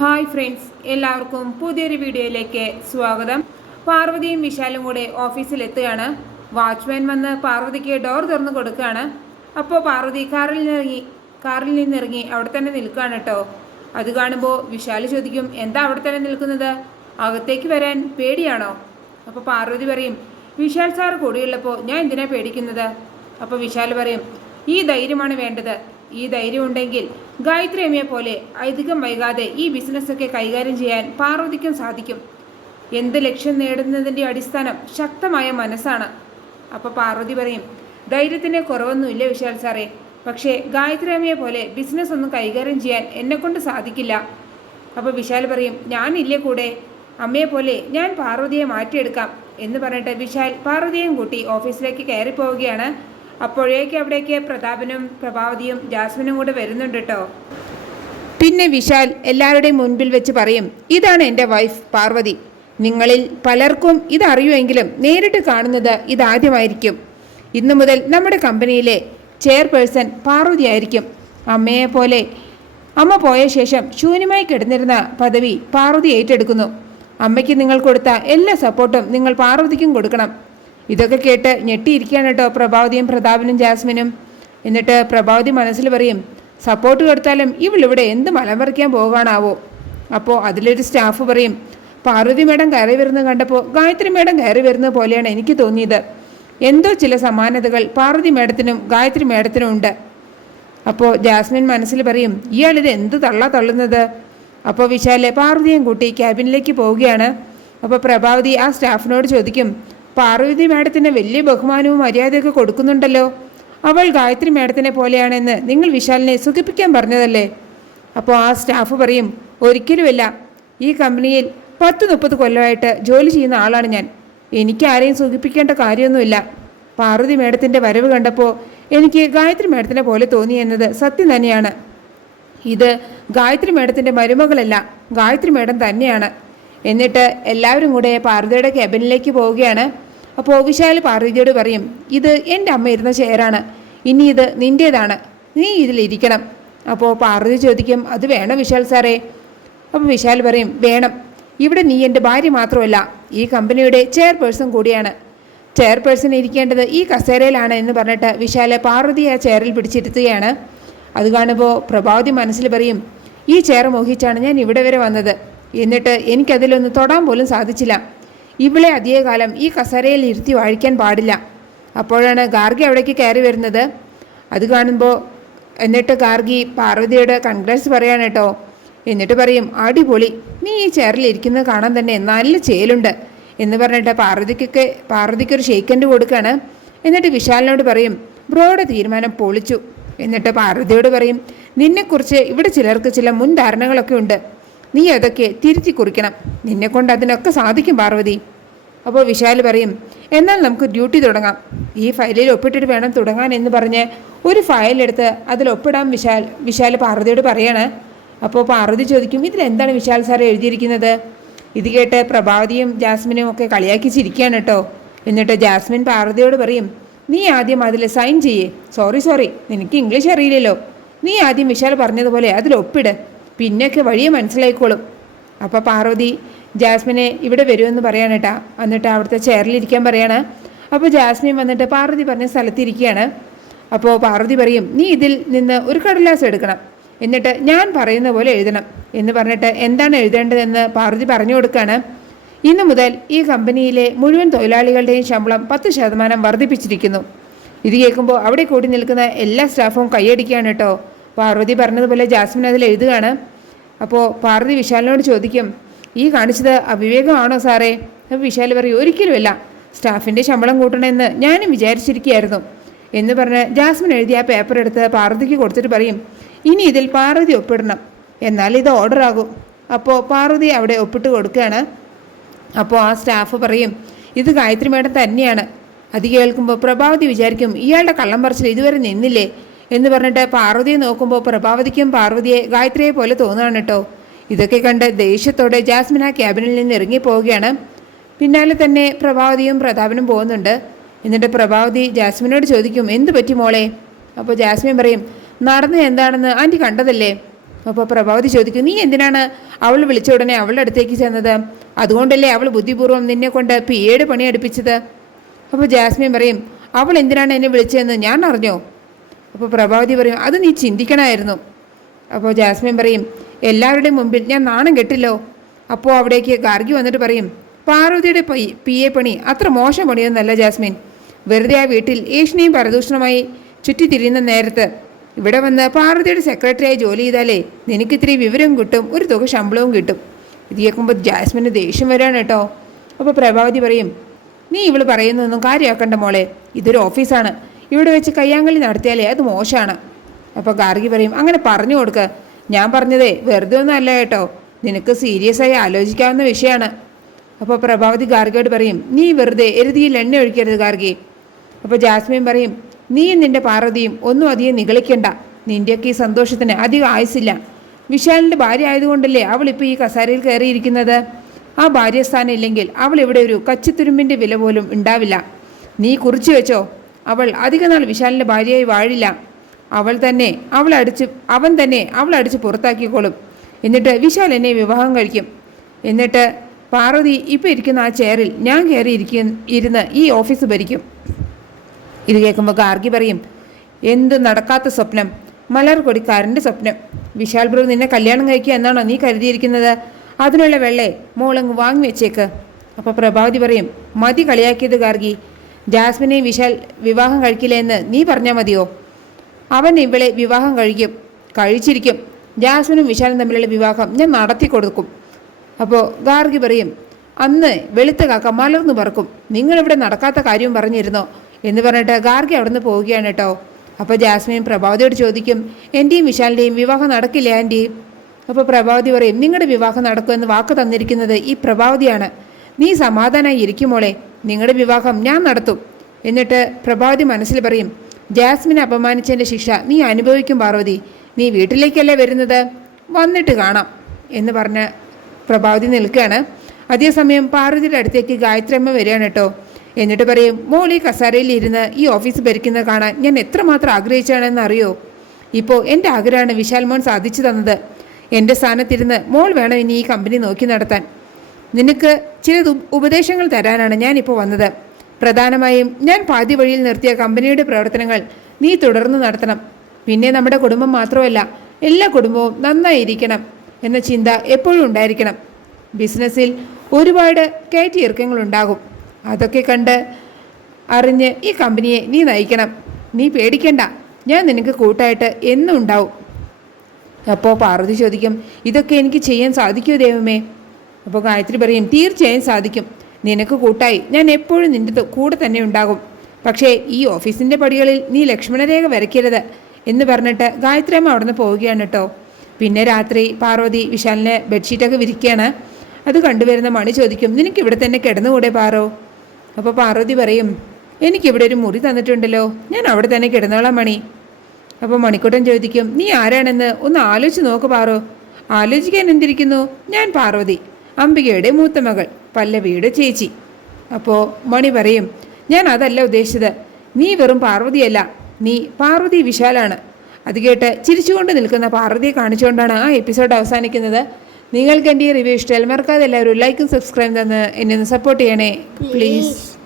Hi friends എല്ലാവർക്കും പുതിയൊരു വീഡിയോയിലേക്ക് സ്വാഗതം. പാർവതിയും വിശാലും കൂടെ ഓഫീസിലെത്തുകയാണ്. വാച്ച്മാൻ വന്ന് പാർവതിക്ക് ഡോർ തുറന്നു കൊടുക്കുകയാണ്. അപ്പോൾ പാർവതി കാറിൽ നിന്നിറങ്ങി കാറിൽ നിന്നിറങ്ങി അവിടെ തന്നെ നിൽക്കുകയാണ് കേട്ടോ. അത് കാണുമ്പോൾ വിശാൽ ചോദിക്കും എന്താ അവിടെ തന്നെ നിൽക്കുന്നത്? അകത്തേക്ക് വരാൻ പേടിയാണോ? അപ്പോൾ പാർവതി പറയും വിശാൽ സാർ കൂടെയുള്ളപ്പോൾ ഞാൻ എന്തിനാ പേടിക്കുന്നത്? അപ്പോൾ വിശാൽ പറയും ഈ ധൈര്യമാണ് വേണ്ടത്. ഈ ധൈര്യം ഉണ്ടെങ്കിൽ ഗായത്രി പോലെ അധികം വൈകാതെ ഈ ബിസിനസ്സൊക്കെ കൈകാര്യം ചെയ്യാൻ പാർവതിക്കും സാധിക്കും. എന്ത് ലക്ഷ്യം നേടുന്നതിന്റെ അടിസ്ഥാനം ശക്തമായ മനസ്സാണ്. അപ്പോൾ പാർവതി പറയും ധൈര്യത്തിന് കുറവൊന്നുമില്ല വിശാൽ സാറേ. പക്ഷേ ഗായത്രി അമ്മയെ പോലെ ബിസിനസ് ഒന്നും കൈകാര്യം ചെയ്യാൻ എന്നെക്കൊണ്ട് സാധിക്കില്ല. അപ്പോൾ വിശാൽ പറയും ഞാനില്ലേ കൂടെ? അമ്മയെ പോലെ ഞാൻ പാർവതിയെ മാറ്റിയെടുക്കാം. എന്ന് പറഞ്ഞിട്ട് വിശാൽ പാർവതിയെയും കൂട്ടി ഓഫീസിലേക്ക് കയറി പോവുകയാണ് അപ്പോഴേക്ക് അവിടേക്ക് പ്രതാപനും പ്രഭാവതിയും ജാസ്മിനും കൂടെ വരുന്നുണ്ട് കേട്ടോ. പിന്നെ വിശാൽ എല്ലാവരുടെയും മുൻപിൽ വെച്ച് പറയും ഇതാണ് എന്റെ വൈഫ് പാർവതി. നിങ്ങളിൽ പലർക്കും ഇതറിയുമെങ്കിലും നേരിട്ട് കാണുന്നത് ഇതാദ്യമായിരിക്കും. ഇന്നു മുതൽ നമ്മുടെ കമ്പനിയിലെ ചെയർപേഴ്സൺ പാർവതി ആയിരിക്കും. അമ്മയെ പോലെ അമ്മ പോയ ശേഷം ശൂന്യമായി കിടന്നിരുന്ന പദവി പാർവതി ഏറ്റെടുക്കുന്നു. അമ്മയ്ക്ക് നിങ്ങൾ കൊടുത്ത എല്ലാ സപ്പോർട്ടും നിങ്ങൾ പാർവതിക്കും കൊടുക്കണം. ഇതൊക്കെ കേട്ട് ഞെട്ടിയിരിക്കുകയാണ് കേട്ടോ പ്രഭാവതിയും പ്രതാപനും ജാസ്മിനും. എന്നിട്ട് പ്രഭാവതി മനസ്സിൽ പറയും സപ്പോർട്ട് കൊടുത്താലും ഇവളിവിടെ എന്ത് മലം പറിക്കാൻ പോകാനാവോ അപ്പോൾ അതിലൊരു സ്റ്റാഫ് പറയും പാർവതി മേഡം കയറി വരുന്നത് കണ്ടപ്പോൾ ഗായത്രി മേഡം കയറി വരുന്നത് പോലെയാണ് എനിക്ക് തോന്നിയത്. എന്തോ ചില സമാനതകൾ പാർവതി മേഡത്തിനും ഗായത്രി മേഡത്തിനും ഉണ്ട്. അപ്പോൾ ജാസ്മിൻ മനസ്സിൽ പറയും ഇയാളിത് എന്ത് തള്ള തള്ളുന്നത്? അപ്പോൾ വിശാലെ പാർവതിയും കൂട്ടി ക്യാബിനിലേക്ക് പോവുകയാണ്. അപ്പോൾ പ്രഭാവതി ആ സ്റ്റാഫിനോട് ചോദിക്കും പാർവതി മാഡത്തിന് വലിയ ബഹുമാനവും മര്യാദയൊക്കെ കൊടുക്കുന്നുണ്ടല്ലോ. അവൾ ഗായത്രി മാഡത്തിനെ പോലെയാണെന്ന് നിങ്ങൾ വിശാലിനെ സുഖിപ്പിക്കാൻ പറഞ്ഞതല്ലേ? അപ്പോൾ ആ സ്റ്റാഫ് പറയും ഒരിക്കലുമല്ല. ഈ കമ്പനിയിൽ പത്ത് മുപ്പത് കൊല്ലമായിട്ട് ജോലി ചെയ്യുന്ന ആളാണ് ഞാൻ. എനിക്ക് ആരെയും സുഖിപ്പിക്കേണ്ട കാര്യമൊന്നുമില്ല. പാർവതി മേഡത്തിന്റെ വരവ് കണ്ടപ്പോൾ എനിക്ക് ഗായത്രി മേഡത്തിനെ പോലെ തോന്നി എന്നത് സത്യം തന്നെയാണ്. ഇത് ഗായത്രി മേഡത്തിന്റെ മരുമകളല്ല ഗായത്രി മേഡം തന്നെയാണ്. എന്നിട്ട് എല്ലാവരും കൂടെ പാർവതിയുടെ ക്യാബിനിലേക്ക് പോവുകയാണ്. അപ്പോൾ വിശാൽ പാർവതിയോട് പറയും ഇത് എന്റെ അമ്മ ഇരുന്ന ചെയറാണ്. ഇനി ഇത് നിന്റേതാണ്. നീ ഇതിലിരിക്കണം അപ്പോൾ പാർവതി ചോദിക്കും അത് വേണം വിശാൽ സാറേ? അപ്പോൾ വിശാൽ പറയും വേണം. ഇവിടെ നീ എന്റെ ഭാര്യ മാത്രമല്ല. ഈ കമ്പനിയുടെ ചെയർപേഴ്സൺ കൂടിയാണ്. ചെയർപേഴ്സൺ ഇരിക്കേണ്ടത് ഈ കസേരയിലാണ് എന്ന് പറഞ്ഞിട്ട് വിശാൽ പാർവതി ആ ചെയറിൽ പിടിച്ചിരുത്തുകയാണ്. അത് കാണുമ്പോൾ പ്രഭാവതി മനസ്സിൽ പറയും ഈ ചെയർ മോഹിച്ചാണ് ഞാൻ ഇവിടെ വരെ വന്നത്. എന്നിട്ട് എനിക്കതിലൊന്ന് തൊടാൻ പോലും സാധിച്ചില്ല. ഇവളെ അധികകാലം ഈ കസേരയിൽ ഇരുത്തി വാഴിക്കാൻ പാടില്ല. അപ്പോഴാണ് ഗാർഗി അവിടേക്ക് കയറി വരുന്നത്. അത് കാണുമ്പോൾ എന്നിട്ട് ഗാർഗി പാർവതിയോട് കൺഗ്രസ് പറയാണ് കേട്ടോ. എന്നിട്ട് പറയും അടിപൊളി. നീ ഈ ചെയറിൽ ഇരിക്കുന്നത് കാണാൻ തന്നെ നല്ല ചേലുണ്ട്. എന്ന് പറഞ്ഞിട്ട് പാർവതിക്കൊക്കെ പാർവതിക്ക് ഒരു ഷെയ്ക്കൻഡ് കൊടുക്കുകയാണ് എന്നിട്ട് വിശാലിനോട് പറയും ബ്രോയുടെ തീരുമാനം പൊളിച്ചു. എന്നിട്ട് പാർവതിയോട് പറയും നിന്നെക്കുറിച്ച് ഇവിടെ ചിലർക്ക് ചില മുൻധാരണകളൊക്കെ ഉണ്ട്. നീ അതൊക്കെ തിരുത്തി കുറിക്കണം. നിന്നെക്കൊണ്ട് അതിനൊക്കെ സാധിക്കും പാർവതി. അപ്പോൾ വിശാൽ പറയും എന്നാൽ നമുക്ക് ഡ്യൂട്ടി തുടങ്ങാം. ഈ ഫയലിൽ ഒപ്പിട്ടിട്ട് വേണം തുടങ്ങാൻ എന്ന് പറഞ്ഞ് ഒരു ഫയലെടുത്ത് അതിൽ ഒപ്പിടാൻ വിശാൽ. വിശാൽ പാർവതിയോട് പറയാണ് അപ്പോൾ പാർവതി ചോദിക്കും ഇതിൽ എന്താണ് വിശാൽ സാർ എഴുതിയിരിക്കുന്നത്? ഇത് കേട്ട് പ്രഭാവതിയും ജാസ്മിനും ഒക്കെ കളിയാക്കി ചിരിക്കുകയാണ് കേട്ടോ. എന്നിട്ട് ജാസ്മിൻ പാർവതിയോട് പറയും നീ ആദ്യം അതിൽ സൈൻ ചെയ്യേ. സോറി സോറി നിനക്ക് ഇംഗ്ലീഷ് അറിയില്ലല്ലോ. നീ ആദ്യം വിശാൽ പറഞ്ഞതുപോലെ അതിൽ ഒപ്പിട്. പിന്നെയൊക്കെ വഴിയെ മനസ്സിലായിക്കോളും. അപ്പോൾ പാർവതി ജാസ്മിനെ ഇവിടെ വരുമെന്ന് പറയാണ് കേട്ടാ എന്നിട്ട് അവിടുത്തെ ചെയറിലിരിക്കാൻ പറയാണ്. അപ്പോൾ ജാസ്മിൻ വന്നിട്ട് പാർവതി പറഞ്ഞ സ്ഥലത്തിരിക്കുകയാണ്. അപ്പോൾ പാർവതി പറയും നീ ഇതിൽ നിന്ന് ഒരു കടലാസ് എടുക്കണം. എന്നിട്ട് ഞാൻ പറയുന്ന പോലെ എഴുതണം. എന്ന് പറഞ്ഞിട്ട് എന്താണ് എഴുതേണ്ടതെന്ന് പാർവതി പറഞ്ഞു കൊടുക്കുകയാണ് ഇന്നു മുതൽ ഈ കമ്പനിയിലെ മുഴുവൻ തൊഴിലാളികളുടെയും ശമ്പളം പത്ത് ശതമാനം വർദ്ധിപ്പിച്ചിരിക്കുന്നു. ഇത് കേൾക്കുമ്പോൾ അവിടെ കൂടി നിൽക്കുന്ന എല്ലാ സ്റ്റാഫും കൈയടിക്കുകയാണ് കേട്ടോ പാർവതി പറഞ്ഞതുപോലെ ജാസ്മിൻ അതിൽ എഴുതുകയാണ്. അപ്പോൾ പാർവതി വിശാലിനോട് ചോദിക്കും ഈ കാണിച്ചത് അവിവേകമാണോ സാറേ? അപ്പോൾ വിശാൽ പറയും ഒരിക്കലുമല്ല. സ്റ്റാഫിന്റെ ശമ്പളം കൂട്ടണമെന്ന് ഞാനും വിചാരിച്ചിരിക്കുകയായിരുന്നു. എന്ന് പറഞ്ഞ് ജാസ്മിൻ എഴുതിയ ആ പേപ്പർ എടുത്ത് പാർവതിക്ക് കൊടുത്തിട്ട് പറയും ഇനി ഇതിൽ പാർവതി ഒപ്പിടണം. എന്നാൽ ഇത് ഓർഡർ ആകും. അപ്പോൾ പാർവതി അവിടെ ഒപ്പിട്ട് കൊടുക്കുകയാണ്. അപ്പോൾ ആ സ്റ്റാഫ് പറയും ഇത് ഗായത്രി മേഡം തന്നെയാണ്. അത് കേൾക്കുമ്പോൾ പ്രഭാവതി വിചാരിക്കും ഇയാളുടെ കള്ളം പറച്ചിൽ ഇതുവരെ നിന്നില്ലേ? എന്ന് പറഞ്ഞിട്ട് പാർവതിയെ നോക്കുമ്പോൾ പ്രഭാവതിക്കും പാർവതിയെ ഗായത്രിയെ പോലെ തോന്നുകയാണ് കേട്ടോ. ഇതൊക്കെ കണ്ട് ദേഷ്യത്തോടെ ജാസ്മിൻ ആ ക്യാബിനിൽ നിന്ന് ഇറങ്ങി പോവുകയാണ് പിന്നാലെ തന്നെ പ്രഭാവതിയും പ്രതാപനും പോകുന്നുണ്ട്. എന്നിട്ട് പ്രഭാവതി ജാസ്മിനോട് ചോദിക്കും എന്ത് പറ്റി മോളെ? അപ്പോൾ ജാസ്മിൻ പറയും നടന്നത് എന്താണെന്ന് ആന്റി കണ്ടതല്ലേ. അപ്പോൾ പ്രഭാവതി ചോദിക്കും നീ എന്തിനാണ് അവൾ വിളിച്ച ഉടനെ അവളുടെ അടുത്തേക്ക് ചെന്നത്? അതുകൊണ്ടല്ലേ അവൾ ബുദ്ധിപൂർവം നിന്നെ കൊണ്ട് പി എയുടെ പണി അടുപ്പിച്ചത്? അപ്പോൾ ജാസ്മിൻ പറയും അവൾ എന്തിനാണ് എന്നെ വിളിച്ചതെന്ന് ഞാൻ അറിഞ്ഞോ? അപ്പോൾ പ്രഭാവതി പറയും അത് നീ ചിന്തിക്കണമായിരുന്നു അപ്പോൾ ജാസ്മിൻ പറയും എല്ലാവരുടെയും മുമ്പിൽ ഞാൻ നാണം കെട്ടില്ലോ. അപ്പോൾ അവിടേക്ക് ഗാർഗി വന്നിട്ട് പറയും പാർവതിയുടെ പി- എ പണി അത്ര മോശം പണിയൊന്നല്ല ജാസ്മിൻ. വെറുതെ ആ വീട്ടിൽ ഏഷ്യനെയും പരദൂഷണമായി ചുറ്റിത്തിരിയുന്ന നേരത്ത് ഇവിടെ വന്ന് പാർവതിയുടെ സെക്രട്ടറിയായി ജോലി ചെയ്താലേ നിനക്ക് ഇത്തിരി വിവരം കിട്ടും ഒരു തുക ശമ്പളവും കിട്ടും. ഇത് കേൾക്കുമ്പോൾ ജാസ്മിന് ദേഷ്യം വരാണ് കേട്ടോ. അപ്പോൾ പ്രഭാവതി പറയും നീ ഇവൾ പറയുന്നതൊന്നും കാര്യമാക്കണ്ട മോളെ. ഇതൊരു ഓഫീസാണ്. ഇവിടെ വെച്ച് കയ്യാങ്കളി നടത്തിയാലേ അത് മോശമാണ് അപ്പോൾ ഗാർഗി പറയും അങ്ങനെ പറഞ്ഞു കൊടുക്ക. ഞാൻ പറഞ്ഞതേ വെറുതെ ഒന്നും അല്ല കേട്ടോ. നിനക്ക് സീരിയസ് ആയി ആലോചിക്കാവുന്ന വിഷയമാണ് അപ്പോൾ പ്രഭാവതി ഗാർഗിയോട് പറയും നീ വെറുതെ എരുതിയിൽ എണ്ണ ഒഴിക്കരുത് ഗാർഗി. അപ്പോൾ ജാസ്മിൻ പറയും നീയും നിന്റെ പാർവതിയും ഒന്നും അധികം നിഗളിക്കണ്ട. നിന്റെയൊക്കെ ഈ സന്തോഷത്തിന് അധികം ആയുസില്ല വിശാലിന്റെ ഭാര്യ ആയതുകൊണ്ടല്ലേ അവൾ ഇപ്പോൾ ഈ കസാരയിൽ കയറിയിരിക്കുന്നത്? ആ ഭാര്യസ്ഥാനം ഇല്ലെങ്കിൽ അവൾ ഇവിടെ ഒരു കച്ചിത്തുരുമ്പിന്റെ വില പോലും ഉണ്ടാവില്ല. നീ കുറിച്ചു വെച്ചോ? അവൾ അധികനാൾ വിശാലിന്റെ ഭാര്യയായി വാഴില്ല. അവൾ തന്നെ അവൾ അടിച്ച് അവൻ തന്നെ അവൾ അടിച്ച് പുറത്താക്കിക്കോളും. എന്നിട്ട് വിശാൽ എന്നെ വിവാഹം കഴിക്കും. എന്നിട്ട് പാർവതി ഇപ്പോൾ ഇരിക്കുന്ന ആ ചെയറിൽ ഞാൻ കയറി ഇരിക്കുന്ന ഇരുന്ന് ഈ ഓഫീസ് ഭരിക്കും. ഇത് കേൾക്കുമ്പോൾ ഗാർഗി പറയും എന്ത് നടക്കാത്ത സ്വപ്നം. മലർ കൊടിക്കാരന്റെ സ്വപ്നം. വിശാൽ ബ്രോ നിന്നെ കല്യാണം കഴിക്കുക എന്നാണോ നീ കരുതിയിരിക്കുന്നത്? അതിനുള്ള വെള്ളേ മോളങ്ങ് വാങ്ങി വെച്ചേക്ക്. അപ്പോൾ പ്രഭാവതി പറയും മതി കളിയാക്കിയത് ഗാർഗി. ജാസ്മിനെ വിശാൽ വിവാഹം കഴിക്കില്ല എന്ന് നീ പറഞ്ഞാൽ മതിയോ? അവൻ ഇവളെ വിവാഹം കഴിക്കും കഴിച്ചിരിക്കും. ജാസ്മിനും വിശാലും തമ്മിലുള്ള വിവാഹം ഞാൻ നടത്തി കൊടുക്കും. അപ്പോൾ ഗാർഗി പറയും അന്ന് വെളുത്ത കാക്ക മലർന്നു പറക്കും. നിങ്ങളിവിടെ നടക്കാത്ത കാര്യവും പറഞ്ഞിരുന്നോ? എന്ന് പറഞ്ഞിട്ട് ഗാർഗി അവിടുന്ന് പോവുകയാണ് കേട്ടോ. അപ്പോൾ ജാസ്മിൻ പ്രഭാവതിയോട് ചോദിക്കും എന്റെയും വിശാലിന്റെയും വിവാഹം നടക്കില്ല ആന്റി അപ്പോൾ പ്രഭാവതി പറയും നിങ്ങളുടെ വിവാഹം നടക്കുമെന്ന് വാക്ക് തന്നിരിക്കുന്നത് ഈ പ്രഭാവതിയാണ്. നീ സമാധാനമായി ഇരിക്കുമോളെ നിങ്ങളുടെ വിവാഹം ഞാൻ നടത്തും. എന്നിട്ട് പ്രഭാവതി മനസ്സിൽ പറയും ജാസ്മിനെ അപമാനിച്ചതിന്റെ ശിക്ഷ നീ അനുഭവിക്കും പാർവതി. നീ വീട്ടിലേക്കല്ലേ വരുന്നത്? വന്നിട്ട് കാണാം എന്ന് പറഞ്ഞ് പ്രഭാവതി നിൽക്കുകയാണ്. അതേസമയം പാർവതിയുടെ അടുത്തേക്ക് ഗായത്രിയമ്മ വരികയാണ് കേട്ടോ. എന്നിട്ട് പറയും മോൾ ഈ കസാരയിൽ ഇരുന്ന് ഈ ഓഫീസ് ഭരിക്കുന്നത് കാണാൻ ഞാൻ എത്രമാത്രം ആഗ്രഹിച്ചാണെന്ന് അറിയോ? ഇപ്പോൾ എന്റെ ആഗ്രഹമാണ് വിശാൽ മോൻ സാധിച്ചു തന്നത്. എന്റെ സ്ഥാനത്തിരുന്ന് മോൾ വേണം ഇനി ഈ കമ്പനി നോക്കി നടത്താൻ. നിനക്ക് ചില ഉപ- ഉപദേശങ്ങൾ തരാനാണ് ഞാനിപ്പോൾ വന്നത്. പ്രധാനമായും ഞാൻ പാതി വഴിയിൽ നിർത്തിയ കമ്പനിയുടെ പ്രവർത്തനങ്ങൾ നീ തുടർന്ന് നടത്തണം. പിന്നെ നമ്മുടെ കുടുംബം മാത്രമല്ല എല്ലാ കുടുംബവും നന്നായിരിക്കണം എന്ന ചിന്ത എപ്പോഴും ഉണ്ടായിരിക്കണം. ബിസിനസ്സിൽ ഒരുപാട് കയറ്റിയിറക്കങ്ങളുണ്ടാകും. അതൊക്കെ കണ്ട് അറിഞ്ഞ് ഈ കമ്പനിയെ നീ നയിക്കണം. നീ പേടിക്കണ്ട ഞാൻ നിനക്ക് കൂട്ടായിട്ട് എന്നും ഉണ്ടാവും. അപ്പോൾ പാർവതി ചോദിക്കും ഇതൊക്കെ എനിക്ക് ചെയ്യാൻ സാധിക്കൂ ദൈവമേ? അപ്പോൾ ഗായത്രി പറയും തീർച്ചയായും സാധിക്കും. നിനക്ക് കൂട്ടായി. ഞാൻ എപ്പോഴും നിന്റെ കൂടെ തന്നെ ഉണ്ടാകും. പക്ഷേ ഈ ഓഫീസിന്റെ പടികളിൽ നീ ലക്ഷ്മണരേഖ വരയ്ക്കരുത് എന്ന് പറഞ്ഞിട്ട് ഗായത്രി അമ്മ അവിടുന്ന് പോവുകയാണ് കേട്ടോ. പിന്നെ രാത്രി പാർവതി വിശാലിനെ ബെഡ്ഷീറ്റൊക്കെ വിരിക്കുകയാണ്. അത് കണ്ടുവരുന്ന മണി ചോദിക്കും നിനക്ക് ഇവിടെ തന്നെ കിടന്നുകൂടെ പാറോ? അപ്പോൾ പാർവതി പറയും എനിക്കിവിടെ ഒരു മുറി തന്നിട്ടുണ്ടല്ലോ. ഞാൻ അവിടെ തന്നെ കിടന്നോളാം മണി. അപ്പോൾ മണിക്കൂട്ടൻ ചോദിക്കും നീ ആരാണെന്ന്? ഒന്ന് ആലോചിച്ച് നോക്ക് പാറോ. ആലോചിക്കാൻ എന്തിരിക്കുന്നു? ഞാൻ പാർവതി. അംബികയുടെ മൂത്ത മകൾ പല്ലവിയുടെ ചേച്ചി. അപ്പോൾ മണി പറയും ഞാൻ അതല്ല ഉദ്ദേശിച്ചത്. നീ വെറും പാർവതിയല്ല. നീ പാർവതി വിശാലാണ്. അത് കേട്ട് ചിരിച്ചുകൊണ്ട് നിൽക്കുന്ന പാർവതിയെ കാണിച്ചുകൊണ്ടാണ് ആ എപ്പിസോഡ് അവസാനിക്കുന്നത്. നിങ്ങൾക്ക് എന്റെ ഈ റിവ്യൂ ഇഷ്ടമായാൽ മറക്കാതെ എല്ലാവരും ലൈക്കും സബ്സ്ക്രൈബും തന്ന് എന്നെ ഒന്ന് സപ്പോർട്ട് ചെയ്യണേ. പ്ലീസ്